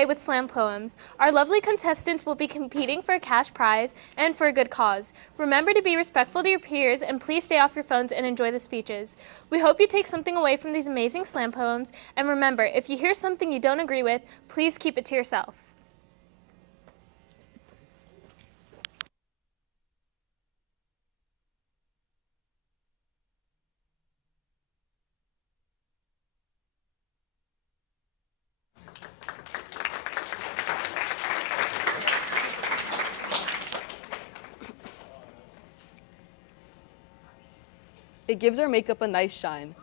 With slam poems. Our lovely contestants will be competing for a cash prize and for a good cause. Remember to be respectful to your peers and please stay off your phones and enjoy the speeches. We hope you take something away from these amazing slam poems, and remember, if you hear something you don't agree with, please keep it to yourselves. It gives our makeup a nice shine.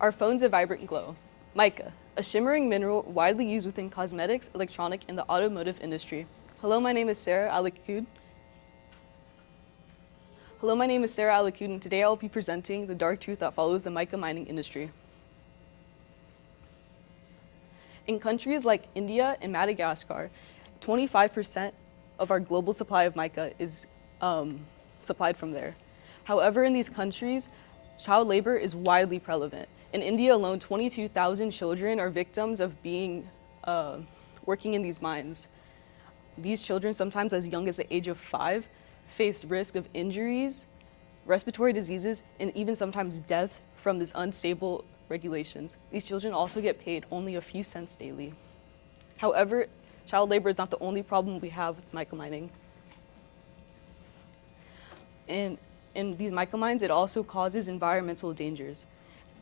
Our phones a vibrant glow. Mica, a shimmering mineral widely used within cosmetics, electronic, and the automotive industry. Hello, my name is Sarah Alakud. And today I will be presenting the dark truth that follows the mica mining industry. In countries like India and Madagascar, 25% of our global supply of mica is supplied from there. However, in these countries, child labor is widely prevalent. In India alone, 22,000 children are victims of being working in these mines. These children, sometimes as young as the age of 5, face risk of injuries, respiratory diseases, and even sometimes death from these unstable regulations. These children also get paid only a few cents daily. However, child labor is not the only problem we have with mica mining. In these mica mines, it also causes environmental dangers.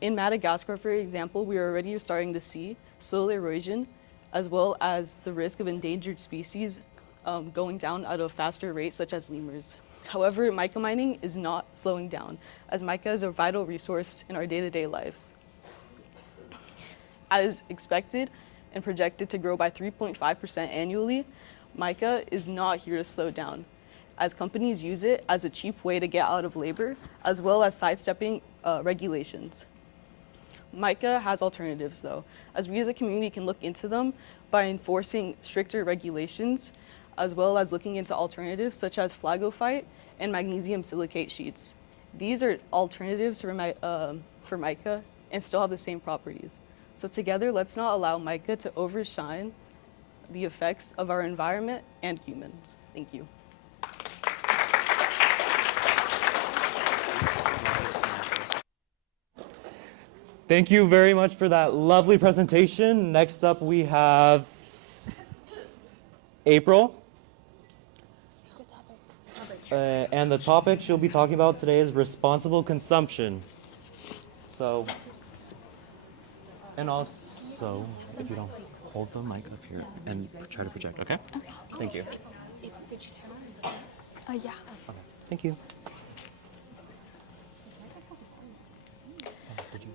In Madagascar, for example, we are already starting to see soil erosion, as well as the risk of endangered species going down at a faster rate, such as lemurs. However, mica mining is not slowing down, as mica is a vital resource in our day-to-day lives. As expected and projected to grow by 3.5% annually, mica is not here to slow down, as companies use it as a cheap way to get out of labor, as well as sidestepping regulations. Mica has alternatives though, as we as a community can look into them by enforcing stricter regulations, as well as looking into alternatives such as flagophyte and magnesium silicate sheets. These are alternatives for mica and still have the same properties. So together, let's not allow mica to overshine the effects of our environment and humans. Thank you. Thank you very much for that lovely presentation. Next up, we have April. And the topic she'll be talking about today is responsible consumption. So, and also, if you don't hold the mic up here and try to project, okay? Okay. Thank you. Could you turn on? Yeah. Okay. Thank you.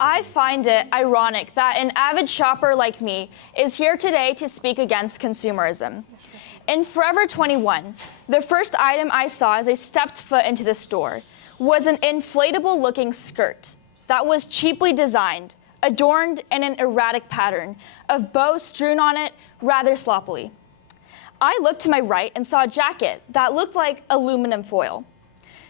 I find it ironic that an avid shopper like me is here today to speak against consumerism. In Forever 21, the first item I saw as I stepped foot into the store was an inflatable-looking skirt that was cheaply designed, adorned in an erratic pattern of bows strewn on it rather sloppily. I looked to my right and saw a jacket that looked like aluminum foil.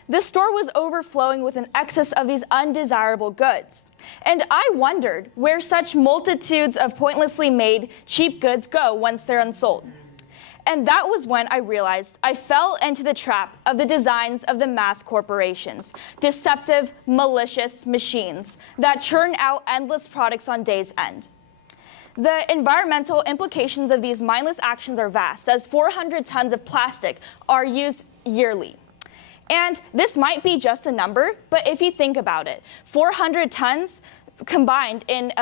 The store was overflowing with an excess of these undesirable goods. And I wondered where such multitudes of pointlessly made cheap goods go once they're unsold. And that was when I realized I fell into the trap of the designs of the mass corporations, deceptive, malicious machines that churn out endless products on day's end. The environmental implications of these mindless actions are vast, as 400 tons of plastic are used yearly. And this might be just a number, but if you think about it, 400 tons combined in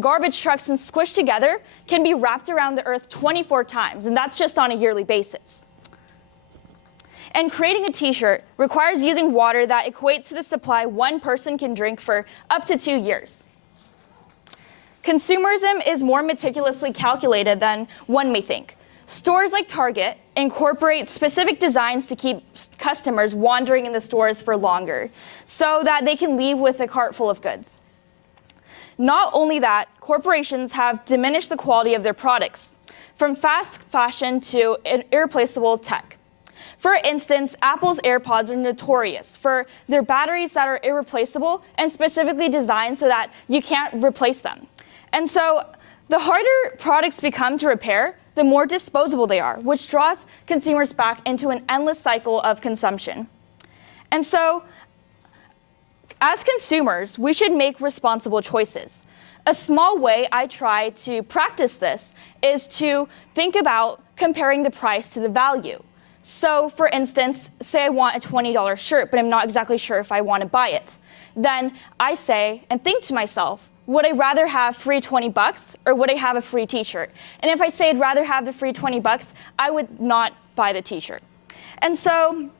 garbage trucks and squished together can be wrapped around the earth 24 times, and that's just on a yearly basis. And creating a t-shirt requires using water that equates to the supply one person can drink for up to 2 years. Consumerism is more meticulously calculated than one may think. Stores like Target incorporate specific designs to keep customers wandering in the stores for longer, so that they can leave with a cart full of goods. Not only that, corporations have diminished the quality of their products, from fast fashion to irreplaceable tech. For instance, Apple's AirPods are notorious for their batteries that are irreplaceable and specifically designed so that you can't replace them. And so The harder products become to repair, the more disposable they are, which draws consumers back into an endless cycle of consumption. And so, as consumers, we should make responsible choices. A small way I try to practice this is to think about comparing the price to the value. So for instance, say I want a $20 shirt, but I'm not exactly sure if I want to buy it. Then I say and think to myself, would I rather have free 20 bucks or would I have a free t-shirt? And if I say I'd rather have the free 20 bucks, I would not buy the t-shirt. And so,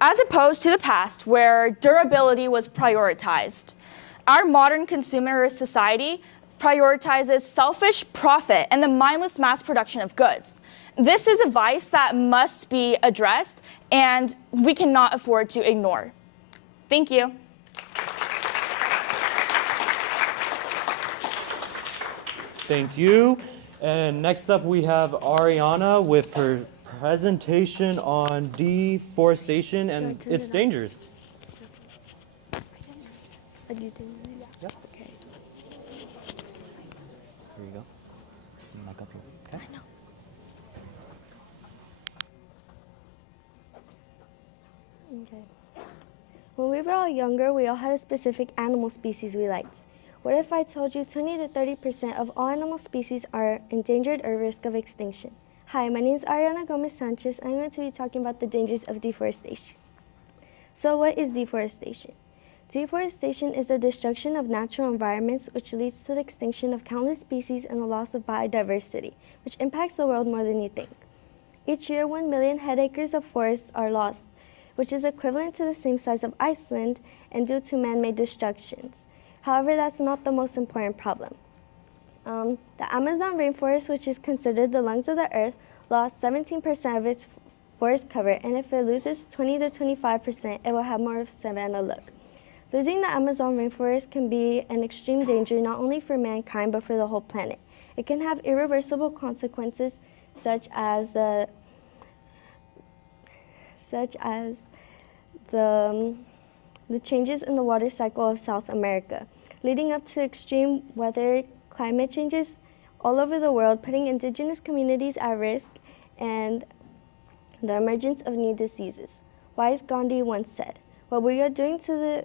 as opposed to the past where durability was prioritized, our modern consumerist society prioritizes selfish profit and the mindless mass production of goods. This is a vice that must be addressed and we cannot afford to ignore. Thank you. Thank you. And next up we have Ariana with her presentation on deforestation and its dangers. Yep. Okay. Here you go. Mic up here. Okay. I know. Okay. When we were all younger, we all had a specific animal species we liked. What if I told you 20 to 30% of all animal species are endangered or risk of extinction? Hi, my name is Ariana Gomez Sanchez. I'm going to be talking about the dangers of deforestation. So what is deforestation? Deforestation is the destruction of natural environments, which leads to the extinction of countless species and the loss of biodiversity, which impacts the world more than you think. Each year, 1 million hectares of forests are lost, which is equivalent to the same size of Iceland, and due to man-made destructions. However, that's not the most important problem. The Amazon rainforest, which is considered the lungs of the earth, lost 17% of its forest cover, and if it loses 20 to 25%, it will have more of savanna look. Losing the Amazon rainforest can be an extreme danger not only for mankind but for the whole planet. It can have irreversible consequences such as the changes in the water cycle of South America, leading up to extreme weather, climate changes all over the world, putting indigenous communities at risk and the emergence of new diseases. Wise Gandhi once said, what we are doing to the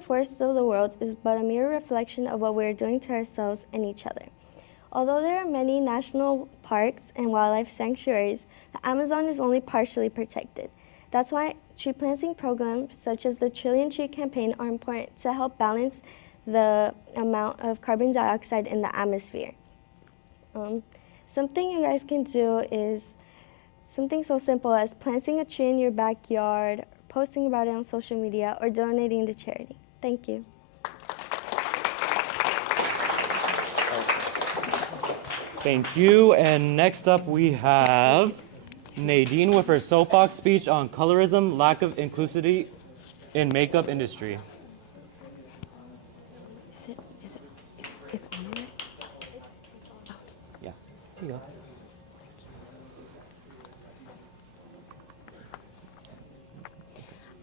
forests of the world is but a mere reflection of what we are doing to ourselves and each other. Although there are many national parks and wildlife sanctuaries, the Amazon is only partially protected. That's why tree planting programs such as the Trillion Tree Campaign are important to help balance the amount of carbon dioxide in the atmosphere. Something you guys can do is something so simple as planting a tree in your backyard, posting about it on social media, or donating to charity. Thank you. Thank you. And next up we have Nadine with her soapbox speech on colorism, lack of inclusivity in makeup industry. It's on there? Yeah. Here you go.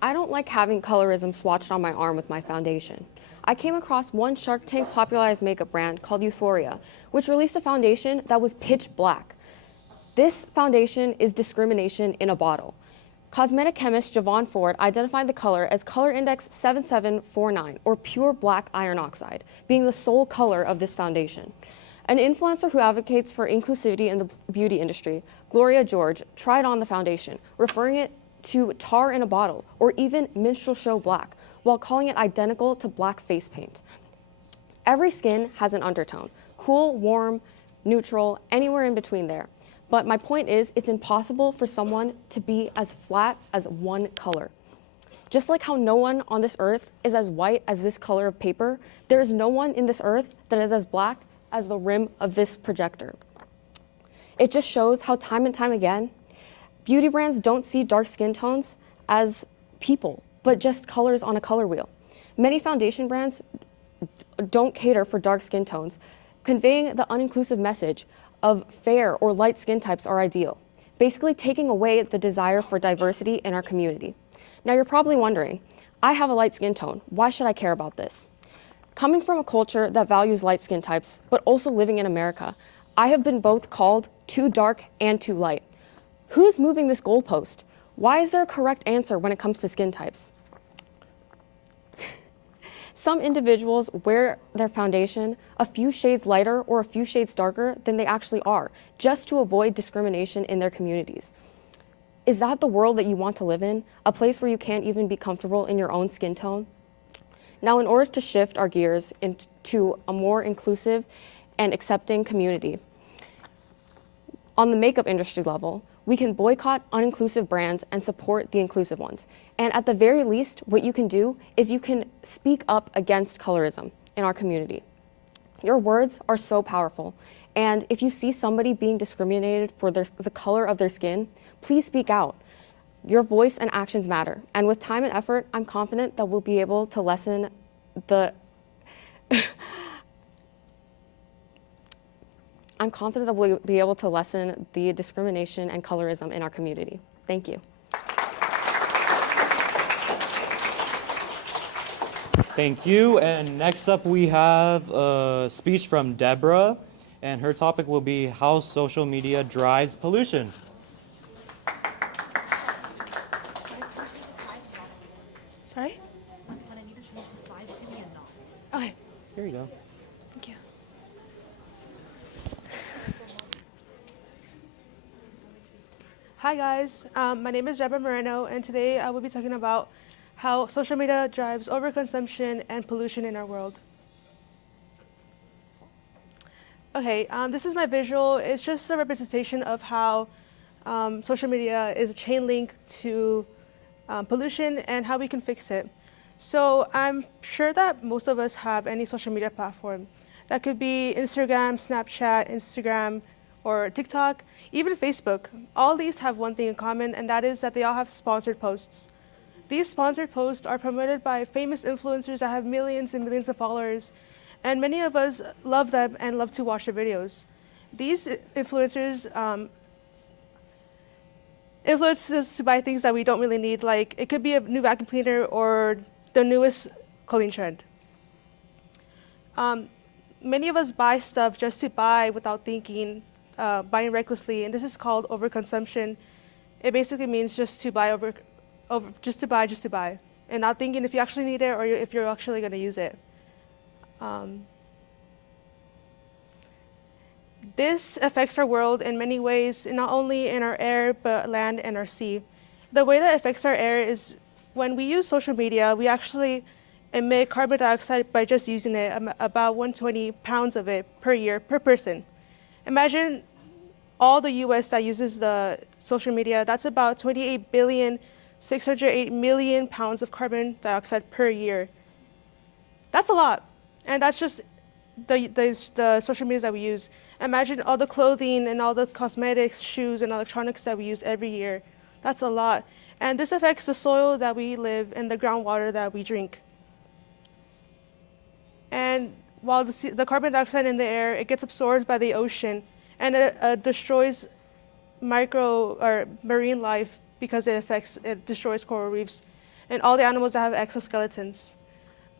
I don't like having colorism swatched on my arm with my foundation. I came across one Shark Tank popularized makeup brand called Euphoria, which released a foundation that was pitch black. This foundation is discrimination in a bottle. Cosmetic chemist Javon Ford identified the color as color index 7749, or pure black iron oxide, being the sole color of this foundation. An influencer who advocates for inclusivity in the beauty industry, Gloria George, tried on the foundation, referring it to tar in a bottle, or even minstrel show black, while calling it identical to black face paint. Every skin has an undertone, cool, warm, neutral, anywhere in between there. But my point is, it's impossible for someone to be as flat as one color. Just like how no one on this earth is as white as this color of paper, there is no one in this earth that is as black as the rim of this projector. It just shows how time and time again, beauty brands don't see dark skin tones as people, but just colors on a color wheel. Many foundation brands don't cater for dark skin tones, conveying the uninclusive message of fair or light skin types are ideal, basically taking away the desire for diversity in our community. Now you're probably wondering, I have a light skin tone, why should I care about this? Coming from a culture that values light skin types, but also living in America, I have been both called too dark and too light. Who's moving this goalpost? Why is there a correct answer when it comes to skin types? Some individuals wear their foundation a few shades lighter or a few shades darker than they actually are, just to avoid discrimination in their communities. Is that the world that you want to live in? A place where you can't even be comfortable in your own skin tone? Now, in order to shift our gears into a more inclusive and accepting community, on the makeup industry level, we can boycott uninclusive brands and support the inclusive ones. And at the very least, what you can do is you can speak up against colorism in our community. Your words are so powerful. And if you see somebody being discriminated for the color of their skin, please speak out. Your voice and actions matter. And with time and effort, I'm confident that we'll be able to lessen the I'm confident that we'll be able to lessen the discrimination and colorism in our community. Thank you. Thank you. And next up, we have a speech from Deborah, and her topic will be how social media drives pollution. Sorry? Okay. Here you go. Thank you. Hi guys, my name is Deborah Moreno, and today I will be talking about how social media drives overconsumption and pollution in our world. Okay, this is my visual. It's just a representation of how social media is a chain link to pollution and how we can fix it. So I'm sure that most of us have any social media platform. That could be Instagram, Snapchat, or TikTok, even Facebook. All these have one thing in common, and that is that they all have sponsored posts. These sponsored posts are promoted by famous influencers that have millions and millions of followers, and many of us love them and love to watch their videos. These influencers influence us to buy things that we don't really need, like it could be a new vacuum cleaner or the newest clothing trend. Many of us buy stuff just to buy without thinking, buying recklessly, and this is called overconsumption. It basically means just to buy just to buy, and not thinking if you actually need it or if you're actually going to use it. This affects our world in many ways, not only in our air, but land and our sea. The way that it affects our air is when we use social media, we actually emit carbon dioxide by just using it, about 120 pounds of it per year per person. Imagine all the US that uses the social media, that's about 28,608,000,000 pounds of carbon dioxide per year. That's a lot. And that's just the social media that we use. Imagine all the clothing and all the cosmetics, shoes, and electronics that we use every year. That's a lot. And this affects the soil that we live and the groundwater that we drink. And while the carbon dioxide in the air, it gets absorbed by the ocean, and it destroys marine life because it destroys coral reefs and all the animals that have exoskeletons.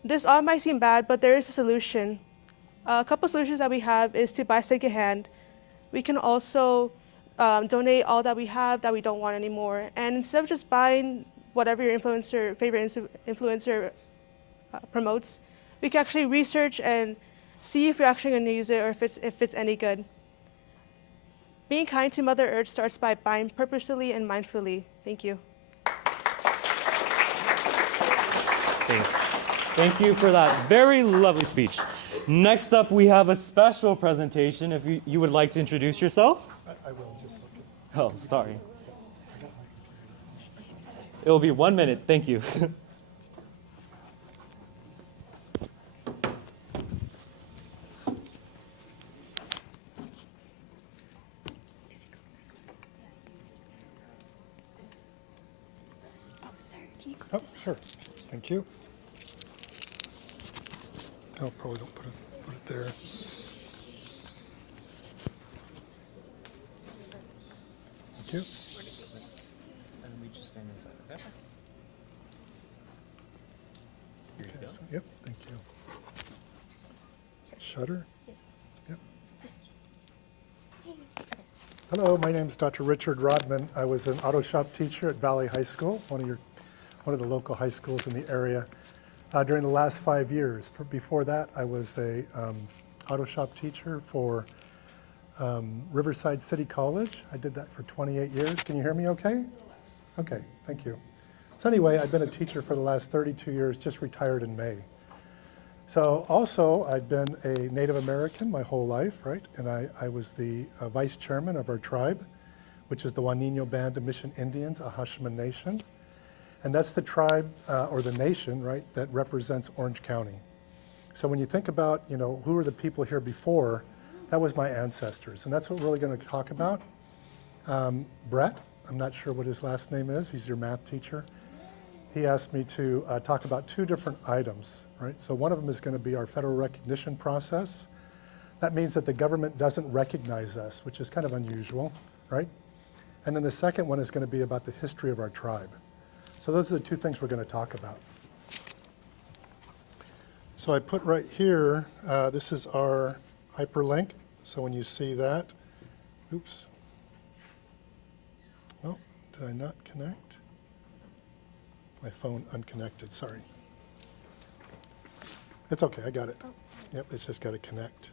This all might seem bad, but there is a solution. A couple solutions that we have is to buy secondhand. We can also donate all that we have that we don't want anymore. And instead of just buying whatever your favorite influencer promotes, we can actually research and see if you're actually going to use it or if it's any good. Being kind to Mother Earth starts by buying purposefully and mindfully. Thank you. Thank you for that very lovely speech. Next up, we have a special presentation. If you would like to introduce yourself. I will just look at. Oh, sorry. It will be 1 minute. Thank you. Oh, sure. Thank you. Oh, probably don't put it there. Thank you. Okay, so, yep, thank you. shutter? Yep. Hello, my name is Dr. Richard Rodman. I was an auto shop teacher at Valley High School, one of the local high schools in the area, during the last 5 years. Before that, I was a auto shop teacher for Riverside City College. I did that for 28 years. Can you hear me okay? Okay, thank you. So anyway, I've been a teacher for the last 32 years, just retired in May. So also, I've been a Native American my whole life, right? And I was the vice chairman of our tribe, which is the Juaneño Band of Mission Indians, a Hashman Nation. And that's the tribe, or the nation, right, that represents Orange County. So when you think about, you know, who were the people here before, that was my ancestors. And that's what we're really going to talk about. Brett, I'm not sure what his last name is. He's your math teacher. He asked me to talk about 2 different items, right? So one of them is going to be our federal recognition process. That means that the government doesn't recognize us, which is kind of unusual, right? And then the second one is going to be about the history of our tribe. So those are the 2 things we're going to talk about. So I put right here, this is our hyperlink. So when you see that, oops. Oh, did I not connect? My phone unconnected, sorry. It's okay, I got it. Yep, it's just got to connect.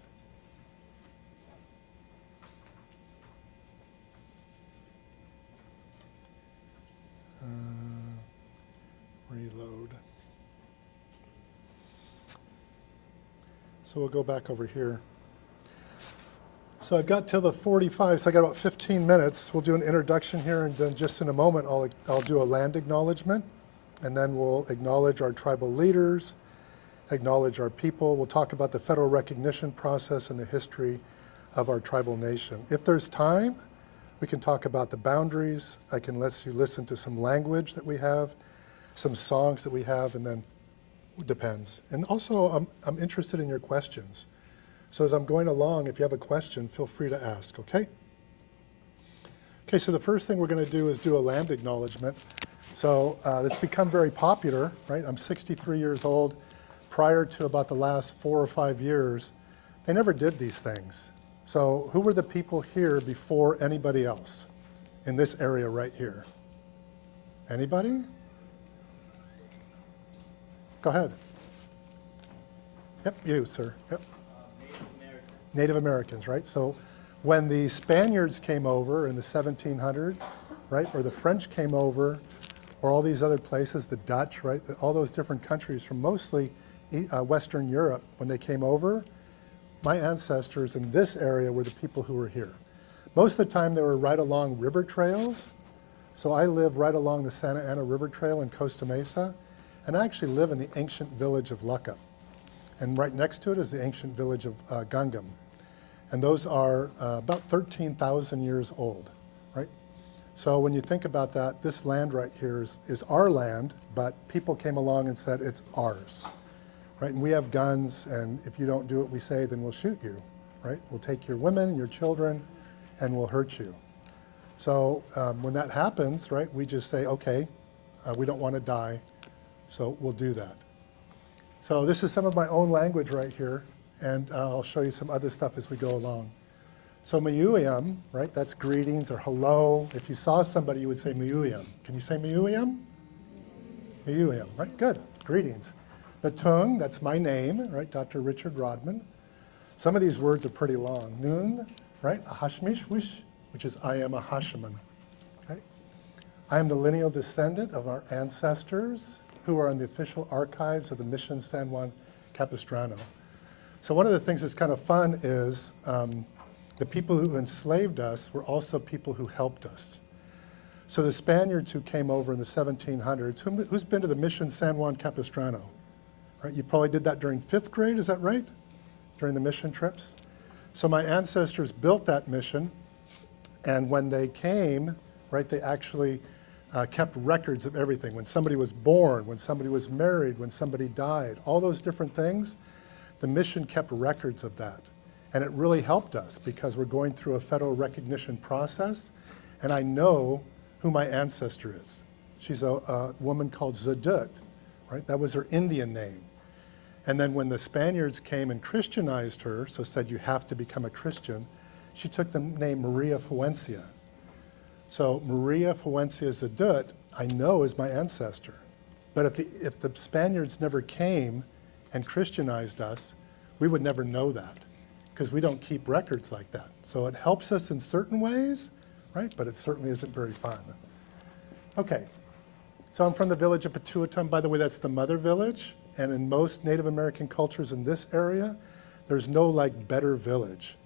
Reload. So we'll go back over here. So I've got till the 45, so I got about 15 minutes. We'll do an introduction here, and then just in a moment, I'll do a land acknowledgement, and then we'll acknowledge our tribal leaders, acknowledge our people. We'll talk about the federal recognition process and the history of our tribal nation. If there's time, we can talk about the boundaries. I can let you listen to some language that we have, some songs that we have, and then it depends. And also, I'm interested in your questions. So as I'm going along, if you have a question, feel free to ask, okay? Okay, so the first thing we're going to do is do a land acknowledgement. So it's become very popular, right? I'm 63 years old. Prior to about the last 4 or 5 years, they never did these things. So who were the people here before anybody else in this area right here? Anybody? Go ahead. Yep, you, sir. Yep. Native Americans, right? So when the Spaniards came over in the 1700s, right, or the French came over, or all these other places, the Dutch, right, all those different countries from mostly Western Europe, when they came over, my ancestors in this area were the people who were here. Most of the time they were right along river trails. So I live right along the Santa Ana River Trail in Costa Mesa, and I actually live in the ancient village of Luckup. And right next to it is the ancient village of Gungam. And those are about 13,000 years old, right? So when you think about that, this land right here is our land, but people came along and said it's ours, right? And we have guns, and if you don't do what we say, then we'll shoot you, right? We'll take your women, your children, and we'll hurt you. So when that happens, right, we just say, okay, we don't want to die, so we'll do that. So this is some of my own language right here, and I'll show you some other stuff as we go along. So Miyuyam, right, that's greetings or hello. If you saw somebody, you would say Miyuyam. Can you say Miyuyam? Miyuyam, right, good, greetings. Natung, that's my name, right, Dr. Richard Rodman. Some of these words are pretty long. Noon, right, Ahashmish, which is I am a Hashman. Okay? I am the lineal descendant of our ancestors who are in the official archives of the Mission San Juan Capistrano. So one of the things that's kind of fun is the people who enslaved us were also people who helped us. So the Spaniards who came over in the 1700s, who's been to the Mission San Juan Capistrano? Right, you probably did that during 5th grade, is that right? During the mission trips? So my ancestors built that mission, and when they came, right, they actually kept records of everything. When somebody was born, when somebody was married, when somebody died, all those different things, the mission kept records of that. And it really helped us because we're going through a federal recognition process, and I know who my ancestor is. She's a woman called Zadut, right? That was her Indian name. And then when the Spaniards came and Christianized her, so said you have to become a Christian, she took the name Maria Fuencia. So Maria Fuencia Zadut, I know, is my ancestor. But if the Spaniards never came and Christianized us, we would never know that, because we don't keep records like that. So it helps us in certain ways, right? But it certainly isn't very fun. Okay, so I'm from the village of Patuatum. By the way, that's the mother village. And in most Native American cultures in this area, there's no like better village.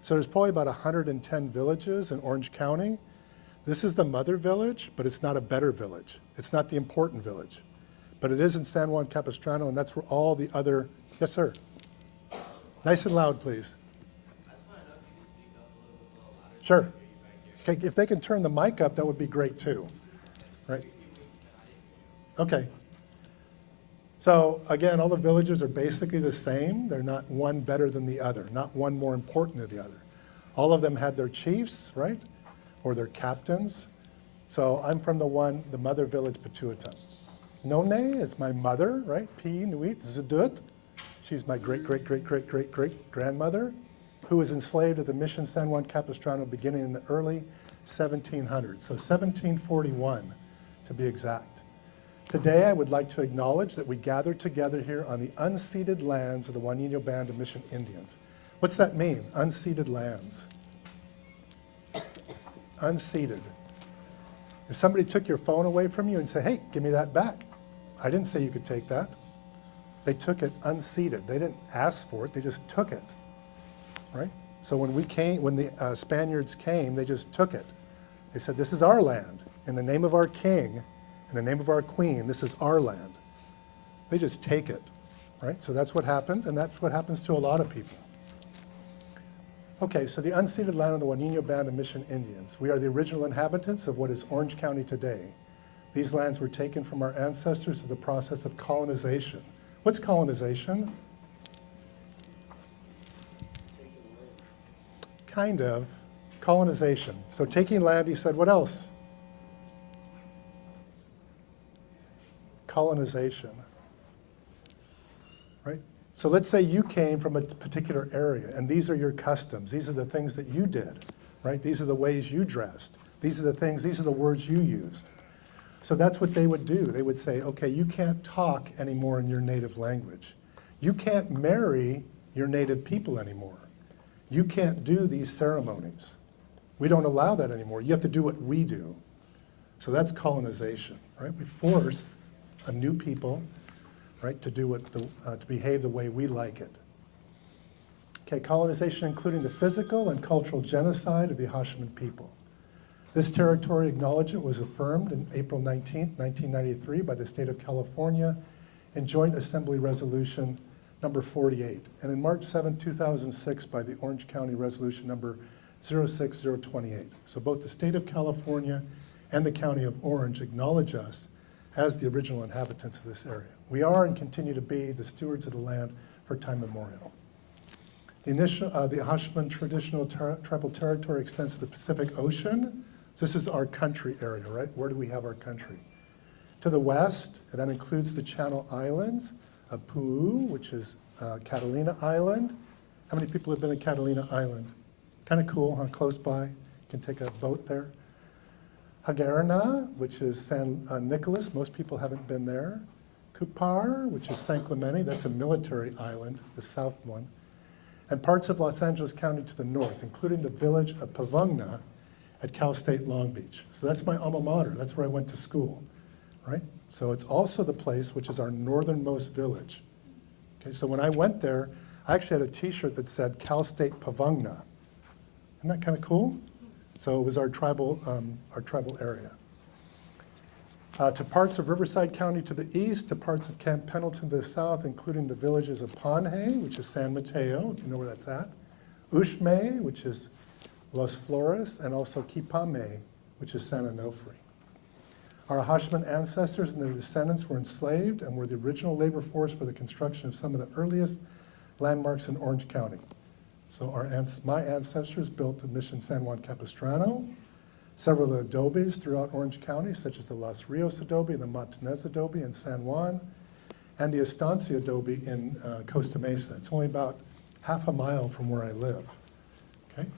So there's probably about 110 villages in Orange County. This is the mother village, but it's not a better village. It's not the important village. But it is in San Juan Capistrano, and that's where all the other, yes, sir. Nice and loud, please. Sure. Okay, if they can turn the mic up, that would be great too. Right? Okay. So again, all the villages are basically the same. They're not one better than the other, not one more important than the other. All of them had their chiefs, right? Or their captains. So I'm from the mother village, Patuatum. None is my mother, right? P. Nuit Zadut. She's my great-great-great-great-great-grandmother, who was enslaved at the Mission San Juan Capistrano beginning in the early 1700s. So 1741, to be exact. Today, I would like to acknowledge that we gather together here on the unceded lands of the Juanino Band of Mission Indians. What's that mean, unceded lands? Unceded. If somebody took your phone away from you and said, hey, give me that back, I didn't say you could take that. They took it unceded. They didn't ask for it, they just took it, right? So when the Spaniards came, they just took it. They said, this is our land. In the name of our king, in the name of our queen, this is our land. They just take it, right? So that's what happened, and that's what happens to a lot of people. Okay, so the unceded land of the Juanino Band of Mission Indians. We are the original inhabitants of what is Orange County today. These lands were taken from our ancestors through the process of colonization. What's colonization? Kind of. Colonization. So taking land, he said, what else? Colonization. Right? So let's say you came from a particular area, and these are your customs. These are the things that you did, right? These are the ways you dressed. These are the things, these are the words you used. So that's what they would do. They would say, okay, you can't talk anymore in your native language. You can't marry your native people anymore. You can't do these ceremonies. We don't allow that anymore. You have to do what we do. So that's colonization, right? We force a new people, right, to do to behave the way we like it. Okay, colonization including the physical and cultural genocide of the Hashman people. This territory acknowledgement was affirmed in April 19, 1993 by the state of California in Joint Assembly Resolution number 48, and in March 7, 2006 by the Orange County Resolution number 06028. So both the state of California and the county of Orange acknowledge us as the original inhabitants of this area. We are and continue to be the stewards of the land for time immemorial. The Hashman traditional tribal territory extends to the Pacific Ocean. So this is our country area, right? Where do we have our country? To the west, that includes the Channel Islands of Puu, which is Catalina Island. How many people have been to Catalina Island? Kind of cool, huh? Close by. You can take a boat there. Hagerna, which is San Nicolas. Most people haven't been there. Cupar, which is San Clemente. That's a military island, the south one. And parts of Los Angeles County to the north, including the village of Pavungna at Cal State Long Beach. So that's my alma mater. That's where I went to school, right? So it's also the place which is our northernmost village. Okay, so when I went there, I actually had a T-shirt that said Cal State Pavungna. Isn't that kind of cool? So it was our tribal area. To parts of Riverside County to the east, to parts of Camp Pendleton to the south, including the villages of Panhe, which is San Mateo, if you know where that's at, Uxme, which is Los Flores, and also Quipame, which is San Onofre. Our Hashman ancestors and their descendants were enslaved and were the original labor force for the construction of some of the earliest landmarks in Orange County. So my ancestors built the Mission San Juan Capistrano, several of the adobes throughout Orange County, such as the Los Rios adobe and the Montanez adobe in San Juan, and the Estancia Adobe in Costa Mesa. It's only about half a mile from where I live. Okay?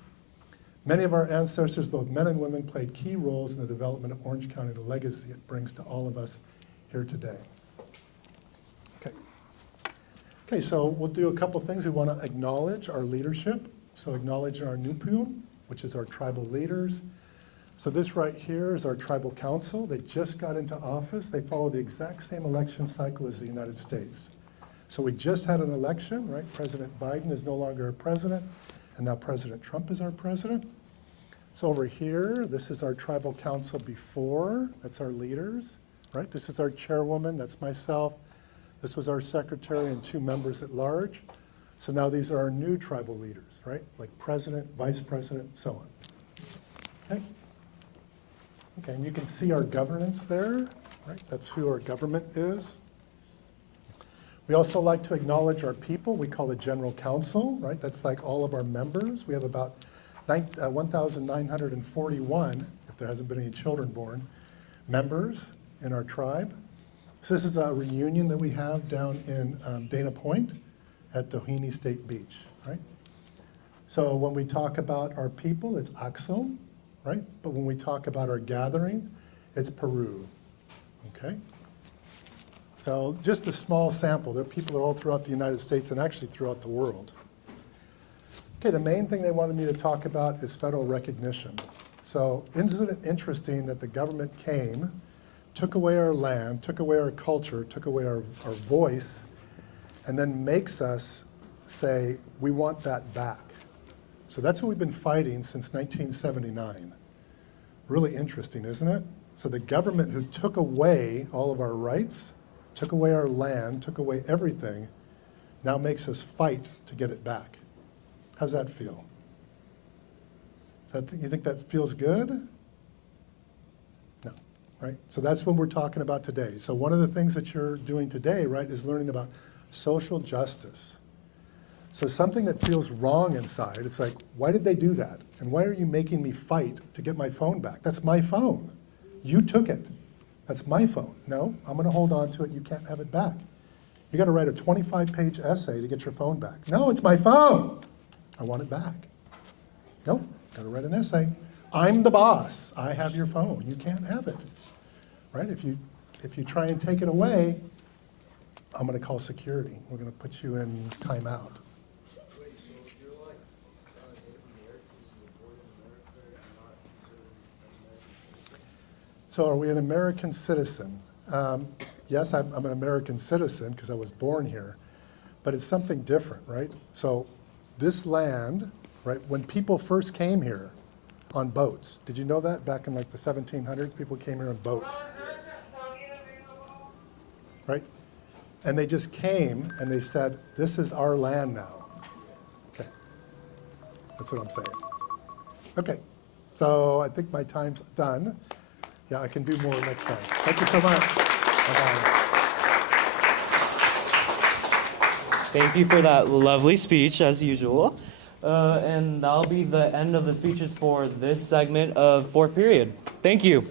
Many of our ancestors, both men and women, played key roles in the development of Orange County, the legacy it brings to all of us here today. Okay. Okay, so we'll do a couple things. We want to acknowledge our leadership. So acknowledge our Nupun, which is our tribal leaders. So this right here is our tribal council. They just got into office. They follow the exact same election cycle as the United States. So we just had an election, right? President Biden is no longer our president, and now President Trump is our president. So over here, this is our tribal council before. That's our leaders, right? This is our chairwoman. That's myself. This was our secretary and 2 members at large. So now these are our new tribal leaders, right? Like president, vice president, so on. Okay. Okay, and you can see our governance there, right? That's who our government is. We also like to acknowledge our people. We call it General Council, right? That's like all of our members. We have about 1,941, if there hasn't been any children born, members in our tribe. So this is a reunion that we have down in Dana Point at Doheny State Beach, right? So when we talk about our people, it's Axum, right? But when we talk about our gathering, it's Peru, okay? So just a small sample. There are people all throughout the United States and actually throughout the world. Okay, the main thing they wanted me to talk about is federal recognition. So isn't it interesting that the government came, took away our land, took away our culture, took away our voice, and then makes us say, we want that back. So that's what we've been fighting since 1979. Really interesting, isn't it? So the government who took away all of our rights, took away our land, took away everything, now makes us fight to get it back. How's that feel? You think that feels good? No, right? So that's what we're talking about today. So one of the things that you're doing today, right, is learning about social justice. So something that feels wrong inside, it's like, why did they do that? And why are you making me fight to get my phone back? That's my phone. You took it. That's my phone. No, I'm going to hold on to it. You can't have it back. You got to write a 25-page essay to get your phone back. No, it's my phone. I want it back. Nope, got to write an essay. I'm the boss. I have your phone. You can't have it. Right? If you try and take it away, I'm going to call security. We're going to put you in timeout. So are we an American citizen? Yes, I'm an American citizen because I was born here, but it's something different, right? So this land, right, when people first came here on boats, did you know that back in like the 1700s, people came here on boats, right? And they just came and they said, this is our land now. Okay, that's what I'm saying. Okay, so I think my time's done. Yeah, I can do more next time. Thank you so much. Bye-bye. Thank you for that lovely speech, as usual. And that'll be the end of the speeches for this segment of fourth period. Thank you.